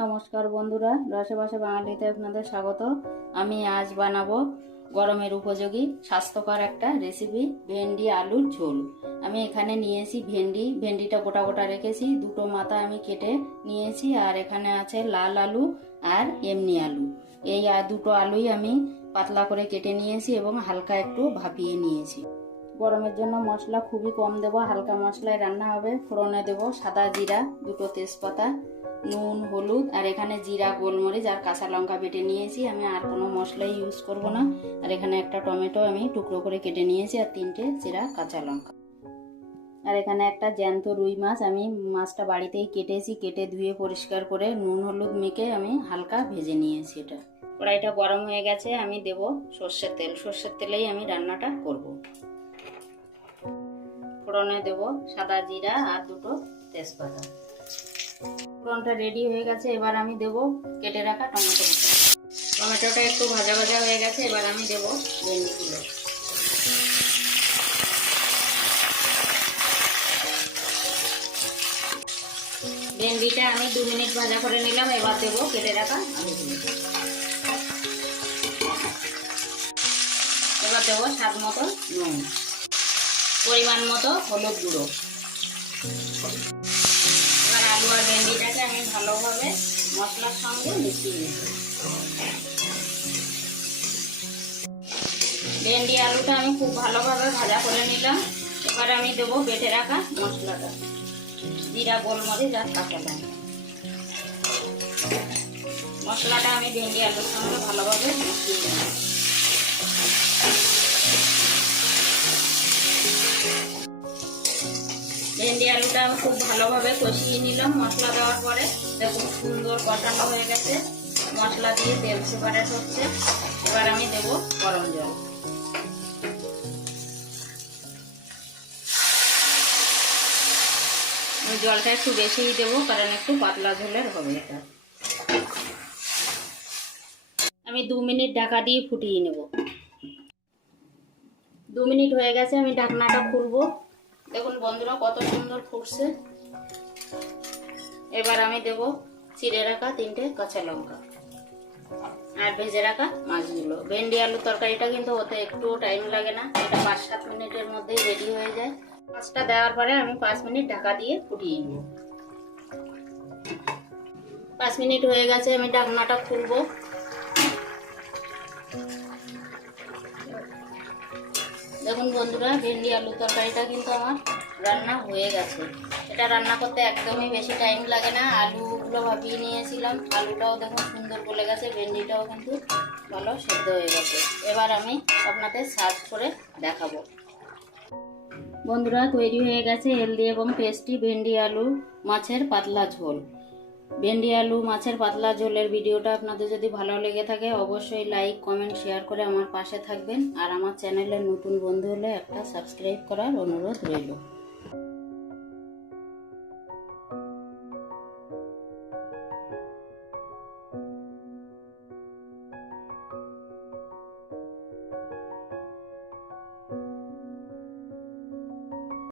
নমস্কার বন্ধুরা, রসে বসে বাঙালিতে আপনাদের স্বাগত। আমি আজ বানাবো গরমের উপযোগী স্বাস্থ্যকর একটা রেসিপি, ভেন্ডি আলুর ঝোল। আমি এখানে নিয়েছি ভেন্ডিটা গোটা গোটা রেখেছি, দুটো মাথা আমি কেটে নিয়েছি, আর এখানে আছে লাল আলু আর এমনি আলু। এই দুটো আলুই আমি পাতলা করে কেটে নিয়েছি এবং হালকা একটু ভাপিয়ে নিয়েছি। গরমের জন্য মশলা খুবই কম দেবো, হালকা মশলায় রান্না হবে। ফোড়নে দেবো সাদা জিরা, দুটো তেজপাতা, নুন, হলুদ, আর এখানে জিরা, গোলমরিচ আর কাঁচা লঙ্কা বেটে নিয়েছি। আমি আর কোনো মশলাই ইউজ করব না। আর এখানে একটা টমেটো আমি টুকরো করে কেটে নিয়েছি, আর 3টে চেরা কাঁচা লঙ্কা। আর এখানে একটা জ্যান্ত রুই মাছ, আমি মাছটা বাড়িতেই কেটেছি, কেটে ধুয়ে পরিষ্কার করে নুন হলুদ মেখে আমি হালকা ভেজে নিয়েছি। এটা কড়াইটা গরম হয়ে গেছে, আমি দেব সর্ষের তেল। সর্ষের তেলেই আমি রান্নাটা করব। ফোড়নে দেব সাদা জিরা আর দুটো তেজপাতা। ফোড়নটা রেডি হয়ে গেছে, এবার আমি দেব কেটে রাখা টমেটো। টমেটোটা একটু ভাজা ভাজা হয়ে গেছে, এবার আমি দেব ভেন্ডিগুলো। ভেন্ডিটা আমি 2 মিনিট ভাজা করে নিলাম, এবার দেব কেটে রাখা আলুগুলো। এবার দেব স্বাদ মতো নুন, পরিমাণ মতো হলুদ গুঁড়ো। এবার আলু আর ভেন্ডিটাকে আমি ভালোভাবে মশলার সঙ্গে মিশিয়ে নেব। ভেন্ডি আলুটা আমি খুব ভালোভাবে ভাজা করে নিলাম। এবার আমি দেব বেটে রাখা মশলাটা, জিরা, গোলমরিচ আর কাঁচা লঙ্কা। মশলাটা আমি ভেন্ডি আলুর সঙ্গে ভালোভাবে মিশিয়ে নেব। ভেন্ডি আলুটা আমি খুব ভালোভাবে কষিয়ে নিলাম। মশলা দেওয়ার পরে দেখুন সুন্দর কষানো হয়ে গেছে, মশলা দিয়ে তেল সেপারেট হচ্ছে। এবার আমি দেব গরম জল। আমি জলটা একটু বেশিই দেবো, কারণ একটু পাতলা ঝোলের হবে এটা। আমি 2 মিনিট ঢাকা দিয়ে ফুটিয়ে নেব। 2 মিনিট হয়ে গেছে, আমি ঢাকনাটা খুলবো। দেখুন বন্ধুরা কত সুন্দর ফুটছে। এবার আমি দেব চিড়ে রাখা 3টে কাঁচা লঙ্কা আর ভেজে রাখা মাছগুলো। ভেন্ডি আলু তরকারিটা কিন্তু হতে একটু টাইম লাগে না, এটা 5-7 মিনিটের মধ্যেই রেডি হয়ে যায়। মাছটা দেওয়ার পরে আমি 5 মিনিট ঢাকা দিয়ে ফুটিয়ে নেব। 5 মিনিট হয়ে গেছে, আমি ঢাকনাটা খুলবো। দেখুন বন্ধুরা, ভেন্ডি আলু তরকারিটা কিন্তু আমার রান্না হয়ে গেছে। এটা রান্না করতে একদমই বেশি টাইম লাগে না। আলুগুলো ভাপিয়ে নিয়েছিলাম, আলুটাও দেখুন সুন্দর গলে গেছে, ভেন্ডিটাও কিন্তু ভালো সেদ্ধ হয়ে গেছে। এবার আমি আপনাদের সার্ভ করে দেখাবো। বন্ধুরা, তৈরি হয়ে গেছে হেলদি এবং টেস্টি ভেন্ডি আলু মাছের পাতলা ঝোল। ভেন্ডি আলু মাছের পাতলা ঝোলের ভিডিওটা আপনাদের যদি ভালো লেগে থাকে অবশ্যই লাইক, কমেন্ট, শেয়ার করে আমার পাশে থাকবেন। আর আমার চ্যানেলের নতুন বন্ধু হলে একটা সাবস্ক্রাইব করার অনুরোধ রইল।